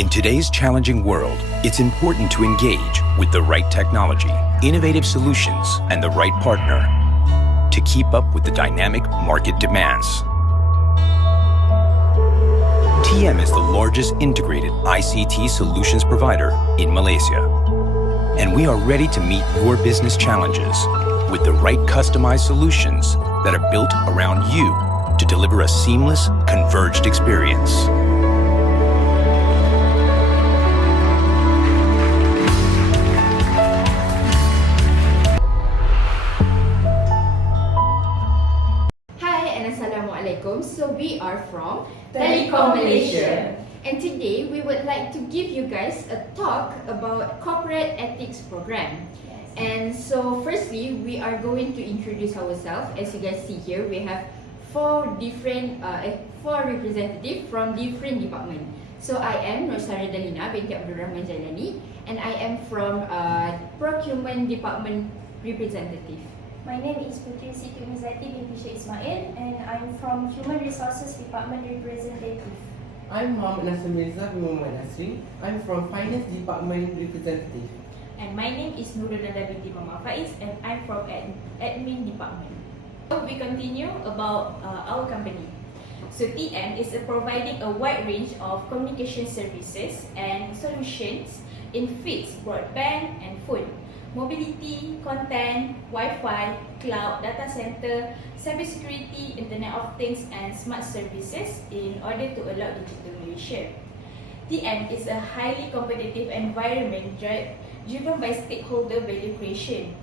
In today's challenging world, it's important to engage with the right technology, innovative solutions, and the right partner to keep up with the dynamic market demands. TM is the largest integrated ICT solutions provider in Malaysia, and we are ready to meet your business challenges with the right customized solutions that are built around you to deliver a seamless, converged experience. So we are from Telekom Malaysia, and today we would like to give you guys a talk about corporate ethics program. Yes. And so firstly, we are going to introduce ourselves. As you guys see here, we have four representatives from different departments. So I am DALEENA, BINTI RAHMAN JAILANY, and I am from procurement department representative. My name is PUTERI UMI'IZZATI binti ISMAIL, and I'm from Human Resources Department representative. I'm MIRZA bin NASRI. I'm from Finance Department representative. And my name is NURUN binti FAIZ, and I'm from Admin Department. So we continue about our company. So TM is providing a wide range of communication services and solutions in fixed, broadband, and phone, mobility, content, Wi-Fi, cloud, data center, cybersecurity, Internet of Things, and smart services in order to allow digital Malaysia. TM is a highly competitive environment driven by stakeholder value creation.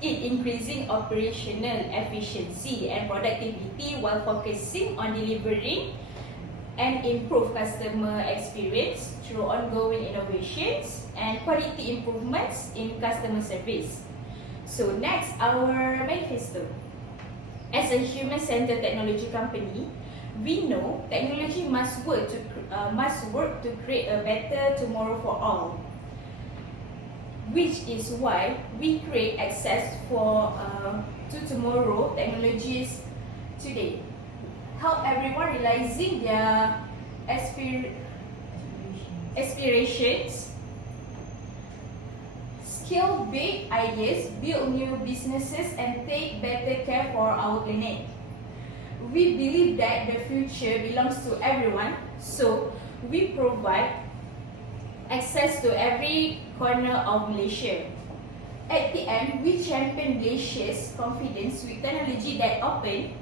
It increasing operational efficiency and productivity while focusing on delivering and improve customer experience through ongoing innovations and quality improvements in customer service. So next, our manifesto. As a human-centered technology company, we know technology must work to create a better tomorrow for all, which is why we create access to tomorrow technologies today. Help everyone realizing their aspirations, scale big ideas, build new businesses, and take better care for our planet. We believe that the future belongs to everyone, so we provide access to every corner of Malaysia. At the end, we champion Malaysia's confidence with technology that open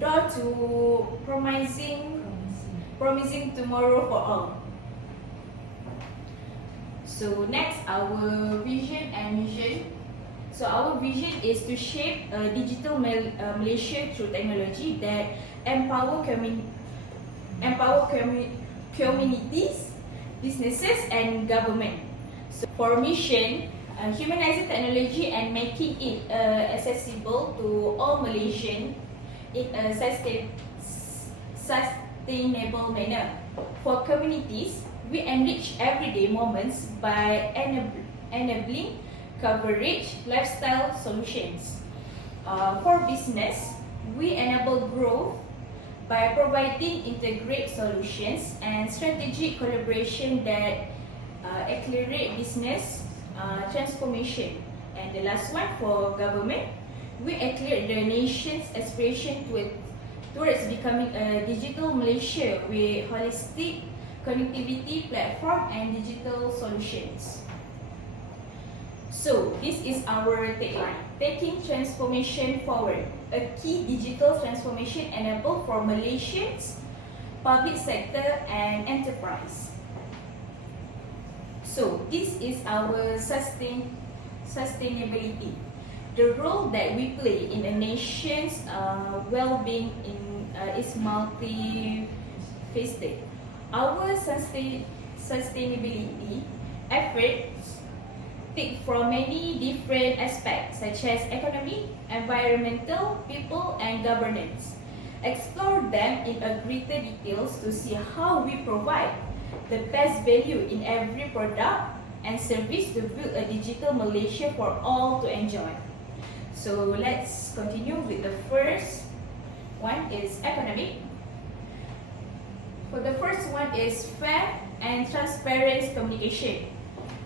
door to promising tomorrow for all. So next, our vision and mission. So our vision is to shape a digital Malaysia through technology that empower communities, businesses, and government. So for mission, humanizing technology and making it accessible to all Malaysians in a sustainable manner. For communities, we enrich everyday moments by enabling coverage, lifestyle solutions. For business, we enable growth by providing integrated solutions and strategic collaboration that accelerate business transformation. And the last one, for government, we accelerate the nation's aspiration towards becoming a digital Malaysia with holistic connectivity platform and digital solutions. So this is our tagline: taking transformation forward, a key digital transformation enabled for Malaysians, public sector, and enterprise. So this is our sustainability. The role that we play in a nation's well-being is multifaceted. Our sustainability efforts take from many different aspects such as economy, environmental, people, and governance. Explore them in a greater details to see how we provide the best value in every product and service to build a digital Malaysia for all to enjoy. So let's continue with the first one is economic. For the first one is fair and transparent communication.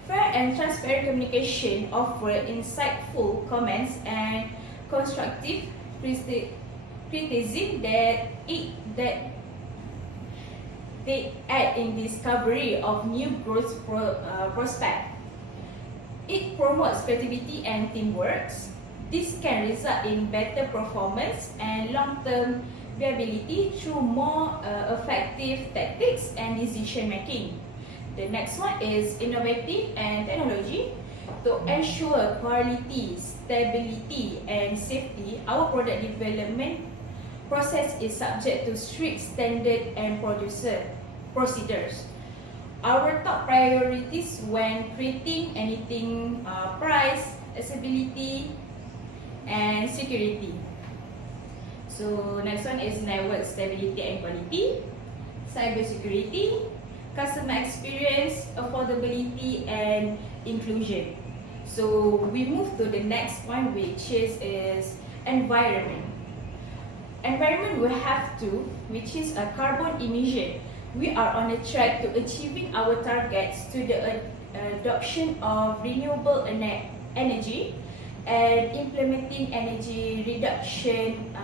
Fair and transparent communication offer insightful comments and constructive criticism that they aid in discovery of new growth prospects. It promotes creativity and teamwork. This can result in better performance and long-term viability through more effective tactics and decision making. The next one is innovative and technology. To ensure quality, stability, and safety, our product development process is subject to strict standard and procedures. Our top priorities when creating anything price, accessibility, and security. So next one is network stability and quality, cyber security, customer experience, affordability, and inclusion. So we move to the next one, which is environment. Environment we have to, which is a carbon emission. We are on a track to achieving our targets to the adoption of renewable energy and implementing energy reduction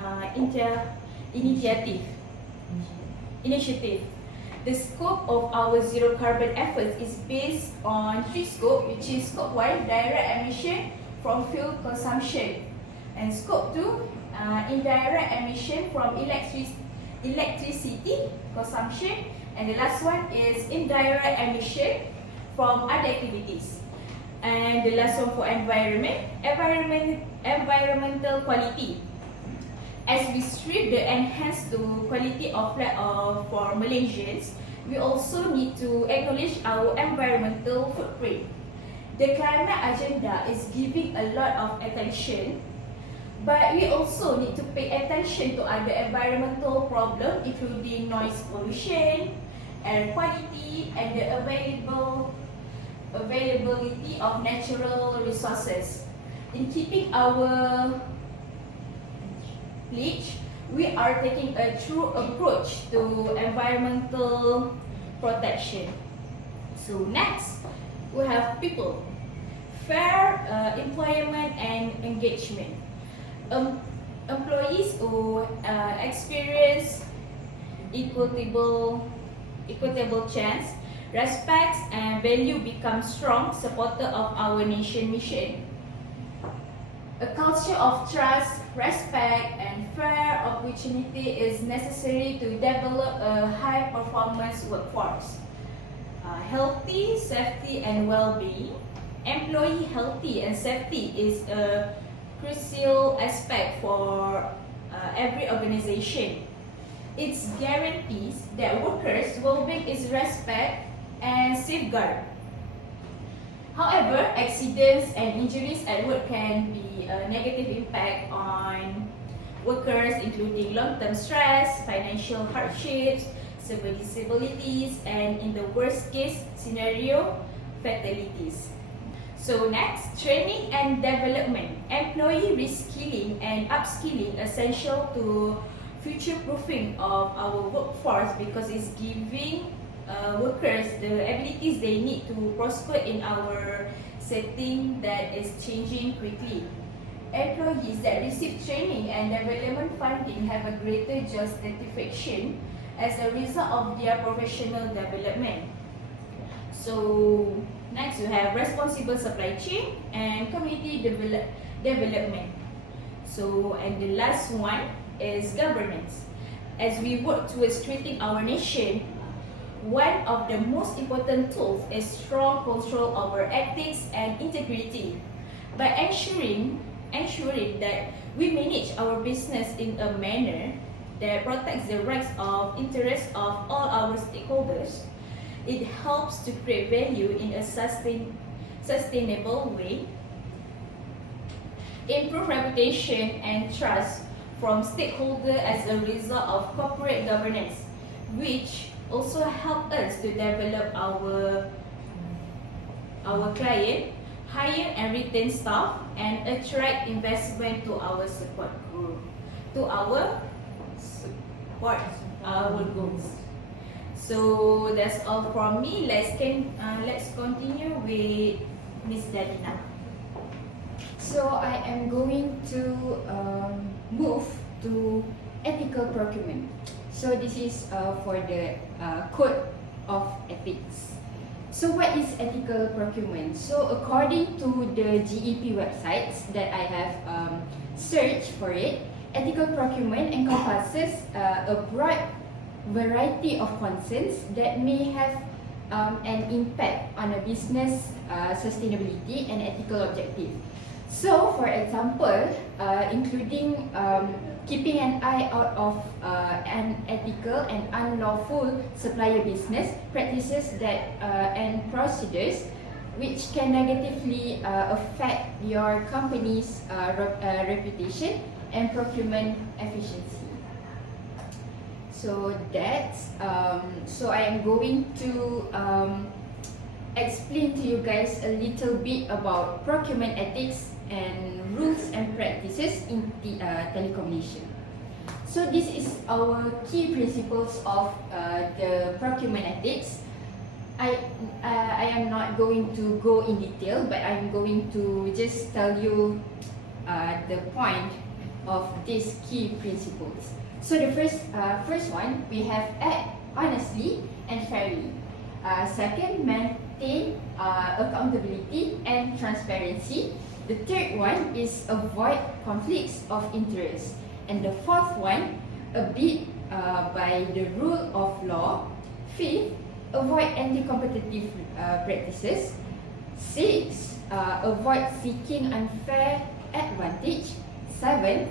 initiative. The scope of our zero carbon efforts is based on 3 scopes, which is scope 1, direct emission from fuel consumption, and scope 2, indirect emission from electricity consumption, and the last one is indirect emission from other activities. And the last one for environmental quality. As we strive to enhance the quality of life for Malaysians, we also need to acknowledge our environmental footprint. The climate agenda is giving a lot of attention, but we also need to pay attention to other environmental problems, including noise pollution, air quality, and the availability of natural resources. In keeping our pledge, we are taking a true approach to environmental protection. So next, we have people, fair employment and engagement. Employees who experience equitable chance, respects, and value become strong supporter of our nation mission. A culture of trust, respect, and fair opportunity is necessary to develop a high-performance workforce. Healthy, safety, and well-being. Employee healthy and safety is a crucial aspect for every organization. It guarantees that workers' well-being is respect and safeguard. However, accidents and injuries at work can be a negative impact on workers, including long-term stress, financial hardships, severe disabilities, and in the worst case scenario, fatalities. So next, training and development. Employee reskilling and upskilling essential to future-proofing of our workforce because it's giving workers the abilities they need to prosper in our setting that is changing quickly. Employees that receive training and development funding have a greater job satisfaction as a result of their professional development. So next we have responsible supply chain and community development. So and the last one is governance. As we work towards treating our nation, one of the most important tools is strong control over ethics and integrity. By ensuring that we manage our business in a manner that protects the rights of interests of all our stakeholders, it helps to create value in a sustainable way, improve reputation and trust from stakeholders as a result of corporate governance, which also help us to develop our client, hire and retain staff, and attract investment to our support group, to our goals. So that's all from me. Let's continue with Miss Daleena. So I am going to move to ethical procurement. So this is for the code of ethics. So what is ethical procurement? So according to the GEP websites that I have searched for it, ethical procurement encompasses a broad variety of concerns that may have an impact on a business sustainability and ethical objective. So, for example, including keeping an eye out of unethical and unlawful supplier business practices that and procedures which can negatively affect your company's reputation and procurement efficiency. So that's so I am going to explain to you guys a little bit about procurement ethics and rules and practices in the telecommunication. So this is our key principles of the procurement ethics. I am not going to go in detail, but I'm going to just tell you the point of these key principles. So the first one, we have act honestly and fairly. Second, maintain accountability and transparency. The third one is avoid conflicts of interest. And the fourth one, abide by the rule of law. Fifth, avoid anti-competitive practices. Six, avoid seeking unfair advantage. Seven,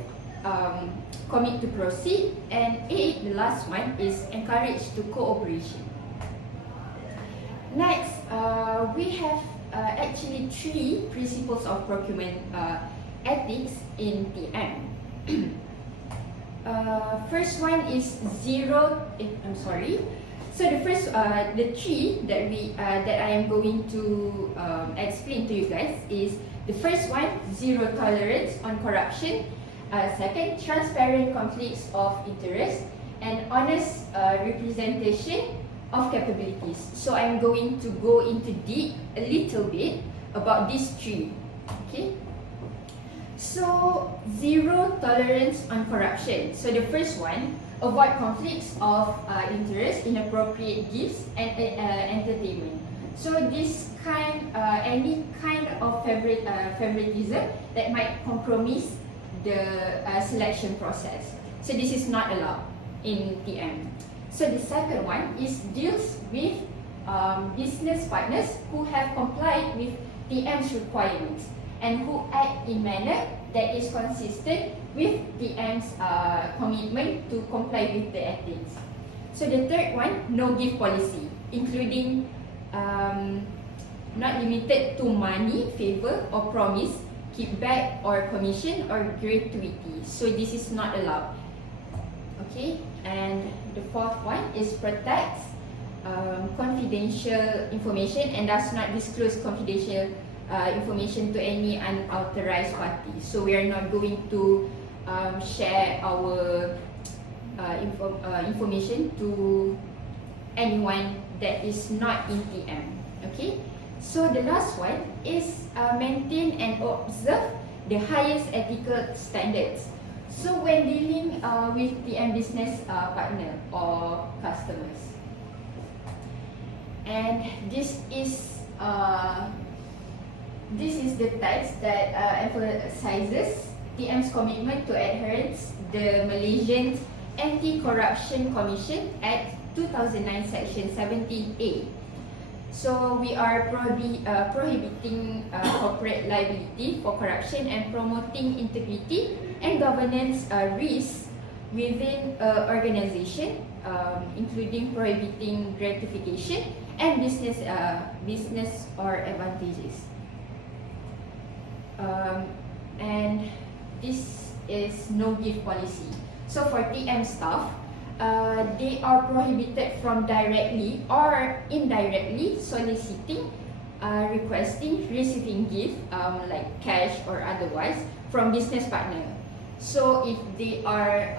commit to proceed. And eight, the last one, is encourage to cooperation. Next, we have actually three principles of procurement ethics in TM. First one is So the first, the three that I am going to explain to you guys is the first one, zero tolerance on corruption. Second, transparent conflicts of interest, and honest representation of capabilities. So I'm going to go into deep a little bit about these three. Okay. So zero tolerance on corruption. So the first one, avoid conflicts of interest, inappropriate gifts, and entertainment. So this any kind of favoritism that might compromise the selection process. So this is not allowed in TM. So the second one is deals with business partners who have complied with TM's requirements and who act in manner that is consistent with TM's commitment to comply with the ethics. So the third one, no gift policy, including not limited to money, favor or promise, kickback or commission or gratuity. So this is not allowed. Okay, and the fourth one is protects confidential information and does not disclose confidential information to any unauthorized party. So we are not going to share our information to anyone that is not in TM. Okay, so the last one is maintain and observe the highest ethical standards. So when dealing with TM business partner or customers, and this is the text that emphasizes TM's commitment to adherence the Malaysian Anti-Corruption Commission Act 2009 Section 17A. So we are prohibiting corporate liability for corruption and promoting integrity and governance risks within organization, including prohibiting gratification and business or advantages. And this is no gift policy. So for TM staff, they are prohibited from directly or indirectly soliciting, requesting, receiving gift like cash or otherwise from business partner. So if they are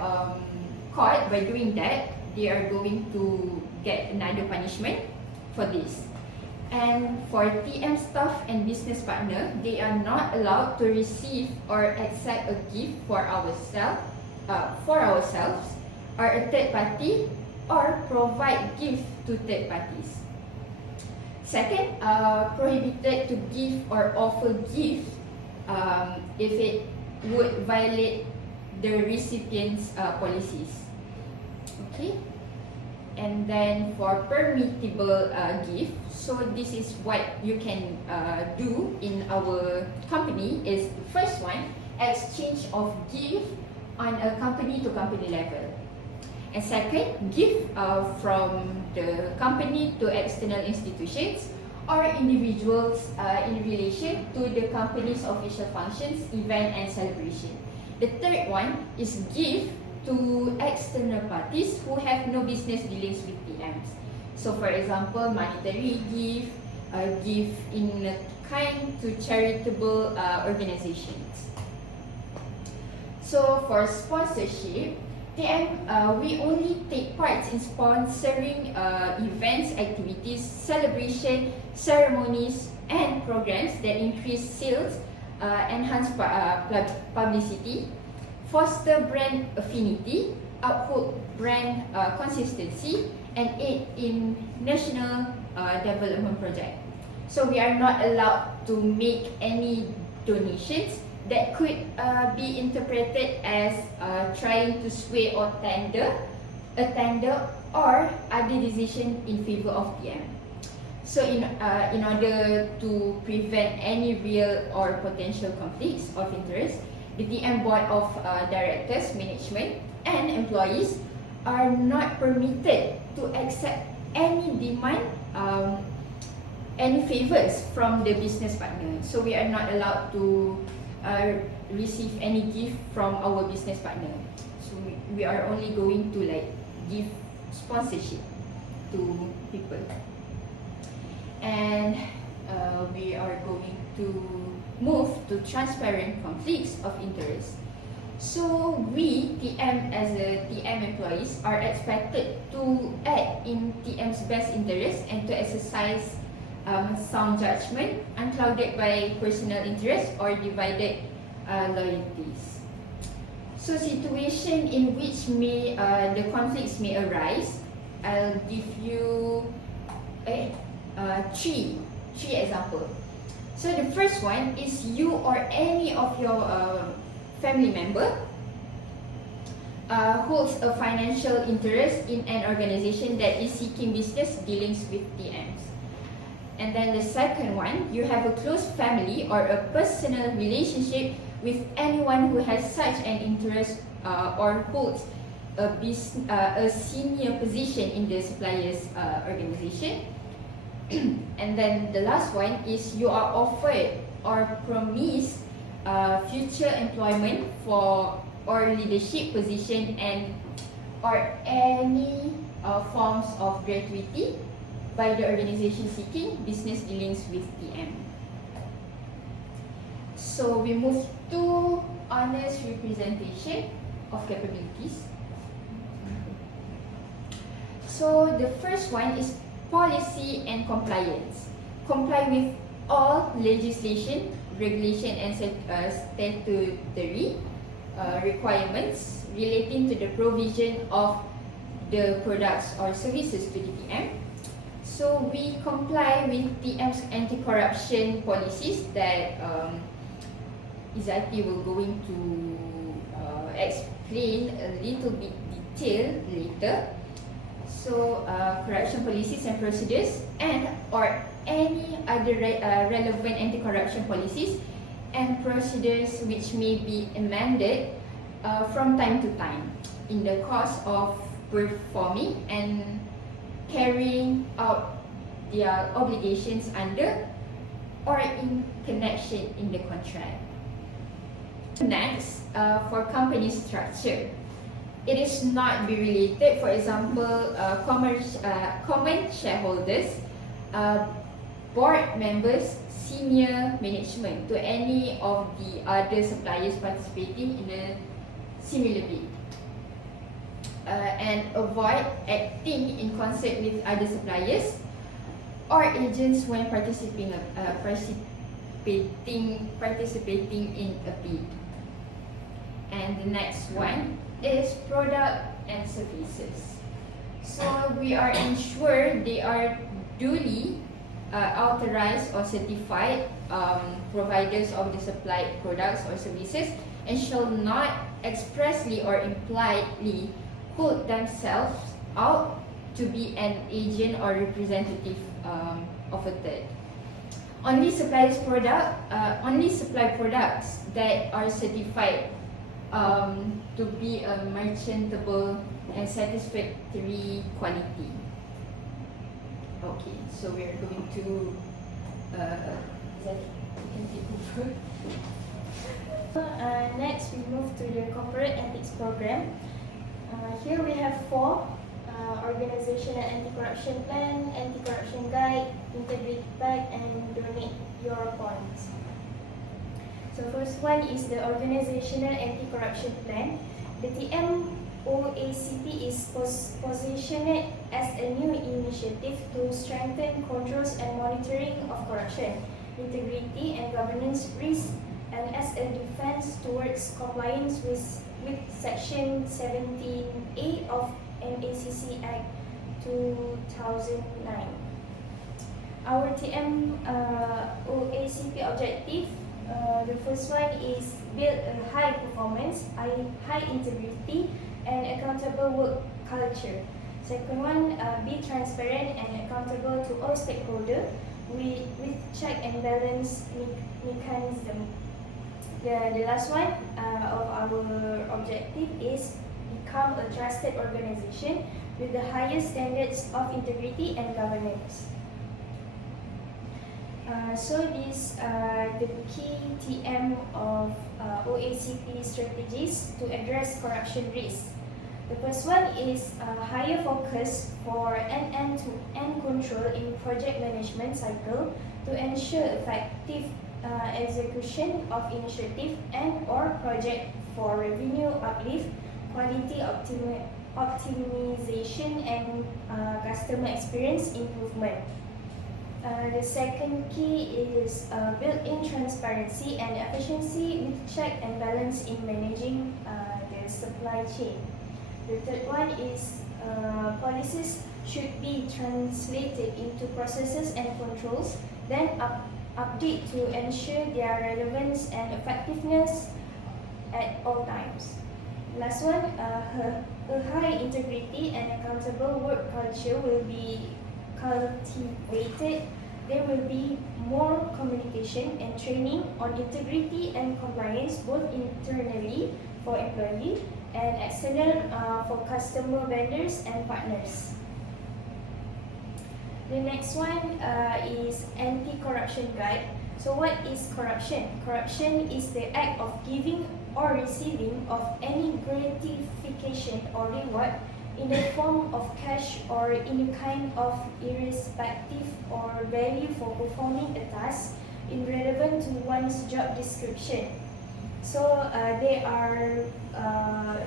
caught by doing that, they are going to get another punishment for this. And for TM staff and business partner, they are not allowed to receive or accept a gift for ourselves, or a third party, or provide gift to third parties. Second, prohibited to give or offer gift if it would violate the recipient's policies. Okay. And then for permissible gift, so this is what you can do in our company is the first one, exchange of gift on a company to company level. And second, gift from the company to external institutions or individuals in relation to the company's official functions, event and celebration. The third one is gift to external parties who have no business dealings with TMs. So for example, monetary gift, gift in kind to charitable organizations. So for sponsorship, TM, we only take part in sponsoring events, activities, celebration, ceremonies and programs that increase sales, enhance publicity, foster brand affinity, uphold brand consistency, and aid in national development project. So we are not allowed to make any donations that could be interpreted as trying to sway or tender or other decision in favor of TM. So in order to prevent any real or potential conflicts of interest, the TM Board of Directors, Management and Employees are not permitted to accept any demand, any favors from the business partner. So we are not allowed to receive any gift from our business partner. So we are only going to like give sponsorship to people. And we are going to move to transparent conflicts of interest. So we, TM as a TM employees, are expected to act in TM's best interest and to exercise sound judgment, unclouded by personal interest or divided loyalties. So situation in which the conflicts may arise, I'll give you three examples. So the first one is you or any of your family member holds a financial interest in an organization that is seeking business dealings with TMs. And then the second one, you have a close family or a personal relationship with anyone who has such an interest or holds a senior position in the supplier's organization. And then the last one is you are offered or promised future employment for or leadership position and or any forms of gratuity by the organization seeking business dealings with TM. So we move to honest representation of capabilities. So the first one is policy and compliance. Comply with all legislation, regulation and statutory requirements relating to the provision of the products or services to the TM. So we comply with TM's anti-corruption policies that Izzati will going to explain a little bit detail later. So corruption policies and procedures and or any other relevant anti-corruption policies and procedures which may be amended from time to time in the course of performing and carrying out their obligations under or in connection in the contract. Next, for company structure, it is not be related. For example, common shareholders, board members, senior management to any of the other suppliers participating in a similar bid. and avoid acting in concert with other suppliers or agents when participating in a bid. And the next one is product and services. So we are ensured they are duly authorized or certified providers of the supplied products or services and shall not expressly or impliedly hold themselves out to be an agent or representative of a third. Only supply products that are certified to be a merchantable and satisfactory quality. Okay, so we are going to you can take over. Next, we move to the corporate ethics program. Here we have 4: organizational anti-corruption plan, anti-corruption guide, integrity pack, and donate your points. So first one is the organizational anti-corruption plan. The TMOACP is positioned as a new initiative to strengthen controls and monitoring of corruption, integrity and governance risk, and as a defense towards compliance with Section 17A of NACC Act 2009. Our TMOACP objective, the first one is build a high performance, high integrity and accountable work culture. Second one, be transparent and accountable to all stakeholders with check and balance mechanism. The last one of our objective is become a trusted organization with the highest standards of integrity and governance. So these are the key TM of OACP strategies to address corruption risk. The first one is higher focus for end-to-end control in project management cycle to ensure effective execution of initiative and or project for revenue uplift, quality optimization and customer experience improvement. The second key is built-in transparency and efficiency with check and balance in managing the supply chain. The third one is policies should be translated into processes and controls, then update to ensure their relevance and effectiveness at all times. Last one, a high integrity and accountable work culture will be cultivated. There will be more communication and training on integrity and compliance both internally for employees and external for customer, vendors and partners. The next one is anti-corruption guide. So what is corruption? Corruption is the act of giving or receiving of any gratification or reward in the form of cash or in a kind of irrespective or value for performing a task irrelevant to one's job description. So there are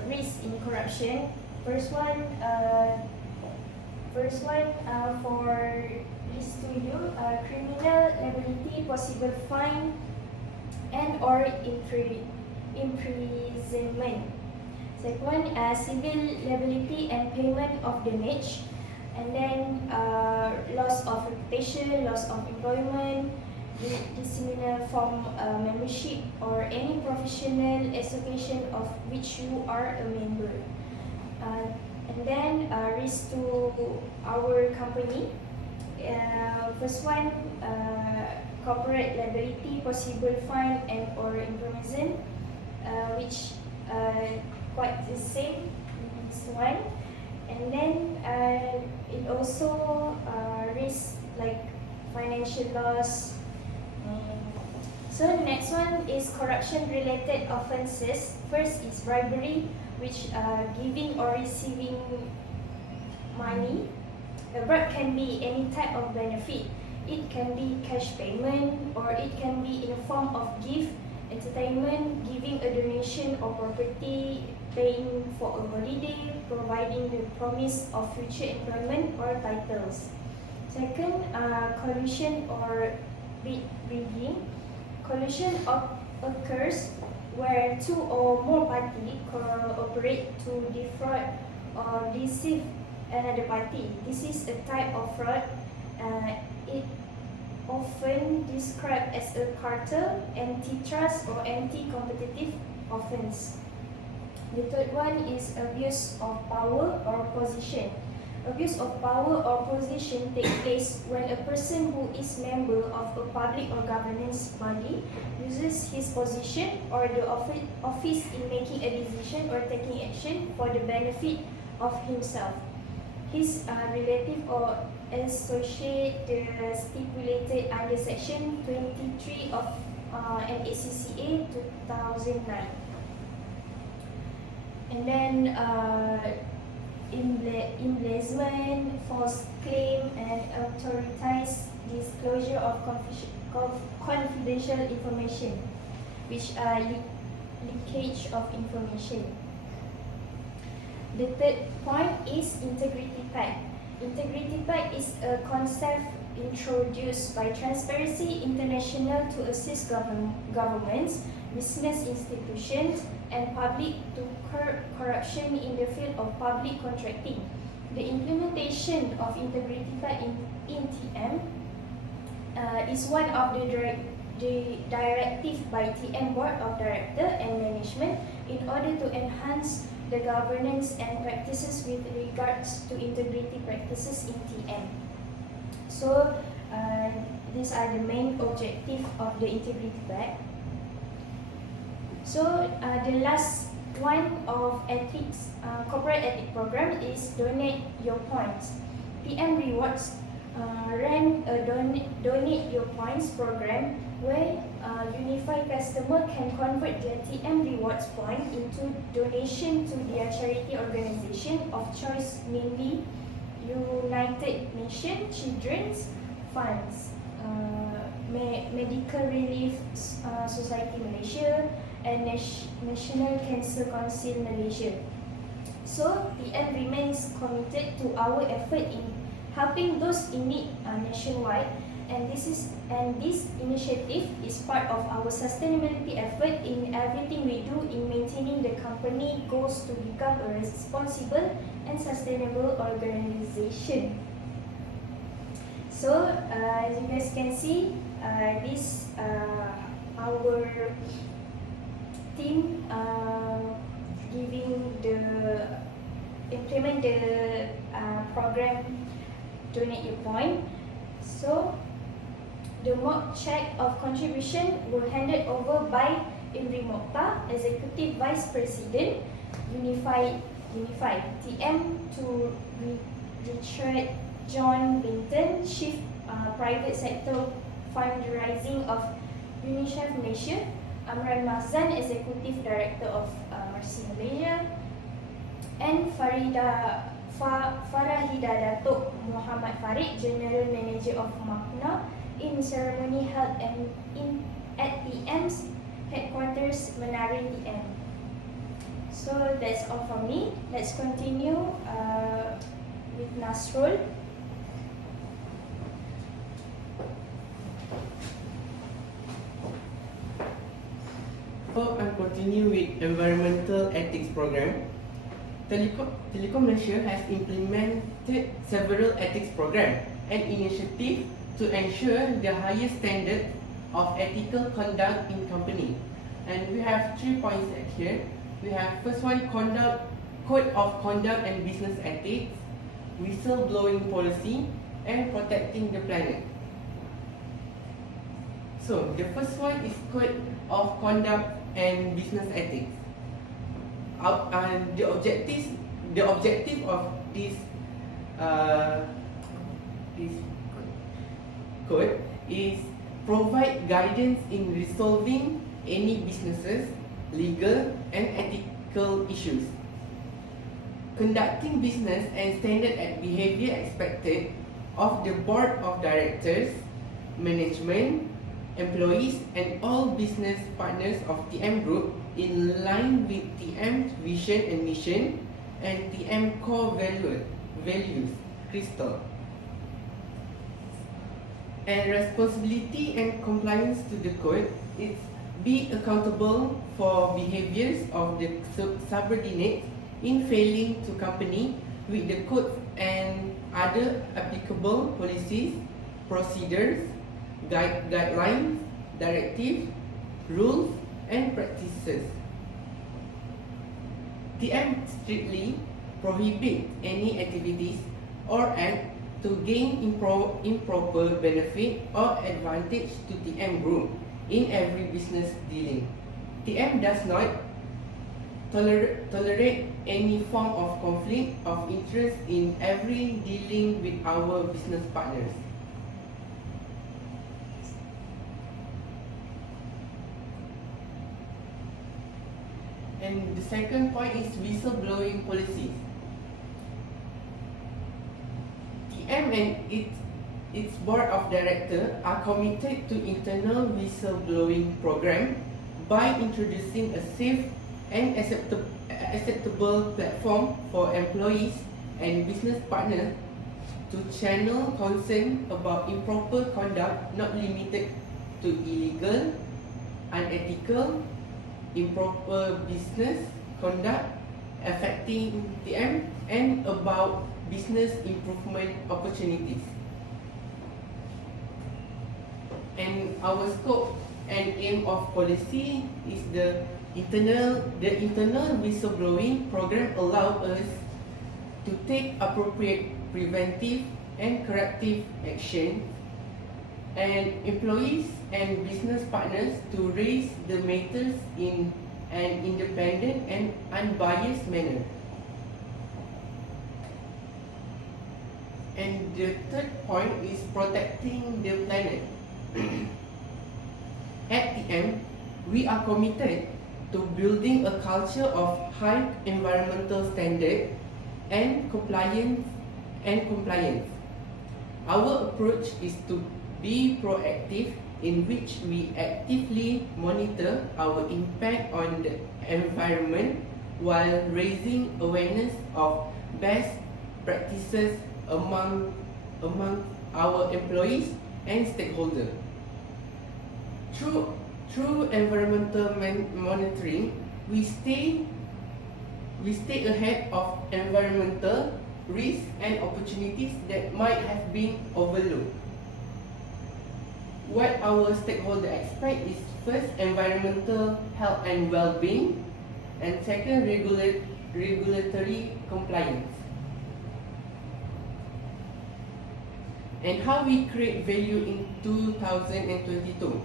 risks in corruption. First one for risk to you, criminal liability, possible fine and or imprisonment. Second one, civil liability and payment of damage, and then loss of reputation, loss of employment, dismissal from membership or any professional association of which you are a member. And then risk to our company. First one, corporate liability, possible fine and or imprisonment, which quite the same this one. And then it also risk like financial loss. So the next one is corruption related offences. First is bribery, which giving or receiving money. A bribe can be any type of benefit. It can be cash payment or it can be in the form of gift, entertainment, giving a donation or property paying for a holiday, providing the promise of future employment or titles. Second, collusion or rigging. Collusion occurs where two or more parties cooperate to defraud or deceive another party. This is a type of fraud. It often described as a cartel, antitrust or anti-competitive offence. The third one is abuse of power or position. Abuse of power or position takes place when a person who is member of a public or governance body uses his position or the office in making a decision or taking action for the benefit of himself, his relative or associate stipulated under section 23 of NACCA 2009. And then embezzlement, false claim, and unauthorized disclosure of confidential information, which are leakage of information. The third point is integrity pact. Integrity pact is a concept introduced by Transparency International to assist governments, business institutions, and public to curb corruption in the field of public contracting. The implementation of Integrity Pact in TM is one of the directive by TM Board of Directors and Management in order to enhance the governance and practices with regards to integrity practices in TM. So these are the main objectives of the Integrity Pact. So the last one of ethics, corporate ethics program is donate your points. TM Rewards ran a donate your points program where unified customer can convert their TM Rewards point into donation to their charity organization of choice, mainly United Nations Children's Funds, Medical Relief Society Malaysia, and National Cancer Council Malaysia. So TM remains committed to our effort in helping those in need nationwide, and this initiative is part of our sustainability effort in everything we do in maintaining the company goals to become a responsible and sustainable organization. So as you guys can see, this our team implement the program Donate Your Point. So the mock check of contribution will handed over by Imri Mokhtar, Executive Vice President, Unified TM, to Richard John Binton, Chief Private Sector Fundraising of UNICEF Malaysia, Amran Mahzan, Executive Director of MIRZA Malaysia, and Farahida Datuk Muhammad Farid, General Manager of Makna, in ceremony held at TM's headquarters, Menara TM. So that's all from me. Let's continue with NASRUL. So I'll continue with environmental ethics program. Telekom Malaysia has implemented several ethics programs and initiatives to ensure the highest standard of ethical conduct in company. And we have 3 points here. We have first one, code of conduct and business ethics, whistleblowing policy, and protecting the planet. So the first one is code of conduct and business ethics. The objective of this code is provide guidance in resolving any businesses, legal and ethical issues, conducting business and standard and behavior expected of the board of directors, management, employees, and all business partners of TM Group in line with TM's vision and mission and TM core values, crystal. And responsibility and compliance to the code is be accountable for behaviors of the subordinates in failing to company with the code and other applicable policies, procedures, guidelines, directives, rules, and practices. TM strictly prohibit any activities or act to gain improper benefit or advantage to TM group in every business dealing. TM does not tolerate any form of conflict of interest in every dealing with our business partners. And the second point is whistleblowing policies. TM and its board of directors are committed to internal whistleblowing program by introducing a safe and acceptable platform for employees and business partners to channel concern about improper conduct not limited to illegal, unethical, improper business conduct affecting TM and about business improvement opportunities. And our scope and aim of policy is the internal whistleblowing program allow us to take appropriate preventive and corrective action and employees and business partners to raise the matters in an independent and unbiased manner. And the third point is protecting the planet. At TM, we are committed to building a culture of high environmental standard and compliance. Our approach is to be proactive, in which we actively monitor our impact on the environment while raising awareness of best practices among our employees and stakeholders. Through environmental monitoring, we stay ahead of environmental risks and opportunities that might have been overlooked. What our stakeholders expect is first, environmental health and well-being, and second, regulatory compliance. And how we create value in 2022.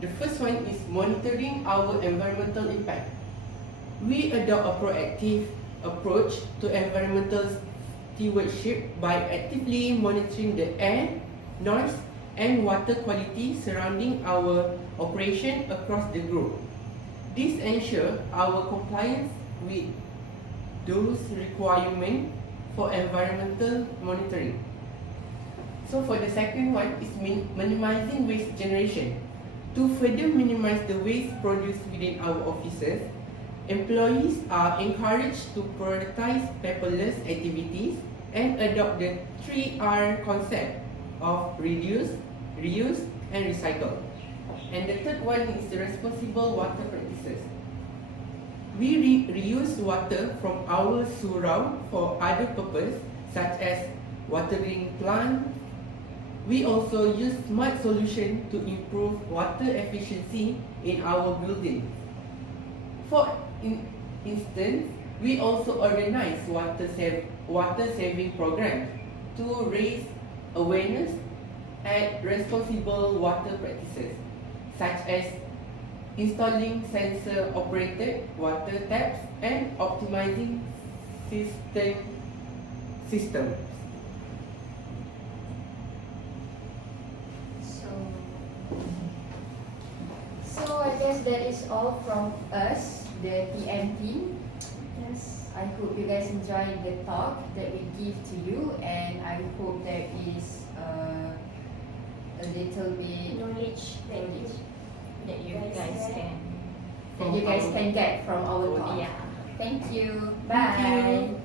The first one is monitoring our environmental impact. We adopt a proactive approach to environmental stewardship by actively monitoring the air, noise, and water quality surrounding our operation across the group. This ensures our compliance with those requirements for environmental monitoring. So for the second one is minimizing waste generation. To further minimize the waste produced within our offices, employees are encouraged to prioritize paperless activities and adopt the 3R concept of reduce, reuse, and recycle. And the third one is the responsible water practices. We reuse water from our surround for other purposes such as watering plants. We also use smart solutions to improve water efficiency in our buildings. For instance, we also organize water saving programs to raise awareness and responsible water practices, such as installing sensor-operated water taps and optimizing systems. So I guess that is all from us, the TM team. Yes. I hope you guys enjoyed the talk that we give to you, and I hope there is a little bit Knowledge that you guys can that you guys can get from our talk. Yeah. Thank you. Thank Bye. you.